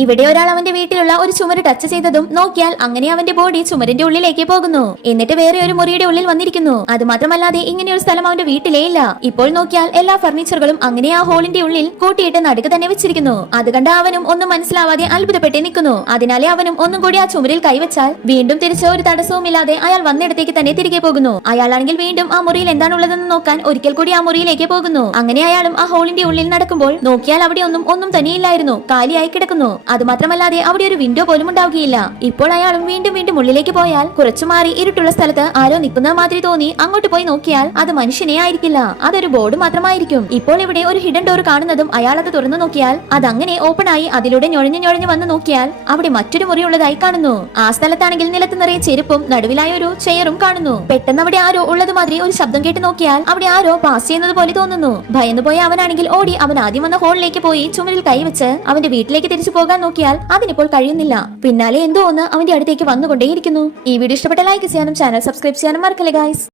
ഇവിടെ ഒരാൾ അവന്റെ വീട്ടിലുള്ള ഒരു ചുമര് ടച്ച് ചെയ്തതും നോക്കിയാൽ അങ്ങനെ അവന്റെ ബോഡി ചുമരിന്റെ ഉള്ളിലേക്ക് പോകുന്നു. എന്നിട്ട് വേറെ ഒരു മുറിയുടെ ഉള്ളിൽ വന്നിരിക്കുന്നു. അത് മാത്രമല്ലാതെ ഇങ്ങനെ ഒരു സ്ഥലം അവന്റെ വീട്ടിലേ ഇല്ല. ഇപ്പോൾ നോക്കിയാൽ എല്ലാ ഫർണിച്ചറുകളും അങ്ങനെ ആ ഹോളിന്റെ ഉള്ളിൽ കൂട്ടിയിട്ട് നടുക്ക് തന്നെ വെച്ചിരിക്കുന്നു. അത് കണ്ട അവനും ഒന്നും മനസ്സിലാവാതെ അത്ഭുതപ്പെട്ട് നിൽക്കുന്നു. അതിനാലെ അവനും ഒന്നും കൂടി ആ ചുമരിൽ കൈവച്ചാൽ വീണ്ടും തിരിച്ച് ഒരു തടസ്സവുമില്ലാതെ അയാൾ വന്നിടത്തേക്ക് തന്നെ തിരികെ പോകുന്നു. അയാളാണെങ്കിൽ വീണ്ടും ആ മുറിയിൽ എന്താണുള്ളതെന്ന് നോക്കാൻ ഒരിക്കൽ കൂടി ആ മുറിയിലേക്ക് പോകുന്നു. അങ്ങനെ അയാളും ആ ഹോളിന്റെ ഉള്ളിൽ നടക്കുമ്പോൾ നോക്കിയാൽ അവിടെ ഒന്നും തന്നെയില്ലായിരുന്നു, കാലിയായി കിടക്കുന്നു. അത് മാത്രമല്ലാതെ അവിടെ ഒരു വിൻഡോ പോലും ഉണ്ടാവുകയില്ല. ഇപ്പോൾ അയാളും വീണ്ടും ഉള്ളിലേക്ക് പോയാൽ കുറച്ചു മാറി ഇരുട്ടുള്ള സ്ഥലത്ത് ആരോ നിൽക്കുന്ന മാതിരി തോന്നി അങ്ങോട്ട് പോയി നോക്കിയാൽ അത് മനുഷ്യനെ ആയിരിക്കില്ല, അതൊരു ബോർഡ് മാത്രമായിരിക്കും. ഇപ്പോൾ ഇവിടെ ഒരു ഹിഡൻ ഡോർ കാണുന്നതും അയാൾ അത് തുറന്നു നോക്കിയാൽ അതങ്ങനെ ഓപ്പൺ ആയി അതിലൂടെ ഞൊഴഞ്ഞു വന്ന് നോക്കിയാൽ അവിടെ മറ്റൊരു മുറി ഉള്ളതായി കാണുന്നു. ആ സ്ഥലത്താണെങ്കിൽ നിലത്ത് നിറയെ ചെരുപ്പും നടുവിലായ ഒരു ചെയറും കാണുന്നു. പെട്ടെന്ന് അവിടെ ആരോ ഉള്ളത് മാതിരി ഒരു ശബ്ദം കേട്ട് നോക്കിയാൽ അവിടെ ആരോ പാസ് ചെയ്യുന്നത് പോലെ തോന്നുന്നു. ഭയന്നു പോയ അവനാണെങ്കിൽ ഓടി അവൻ ആദ്യം വന്ന ഹോളിലേക്ക് പോയി ചുമരിൽ കൈവച്ച് അവന്റെ വീട്ടിലേക്ക് തിരിച്ചു പോകാൻ നോക്കിയാൽ അതിനിപ്പോൾ കഴിയുന്നില്ല. പിന്നാലെ എന്തോ ഒന്ന് അവന്റെ അടുത്തേക്ക് വന്നുകൊണ്ടേയിരിക്കുന്നു. ഈ വീഡിയോ ഇഷ്ടപ്പെട്ട ലൈക്ക് ചെയ്യാനും ചാനൽ സബ്സ്ക്രൈബ് ചെയ്യാനും മറക്കല്ലേ ഗൈസ്.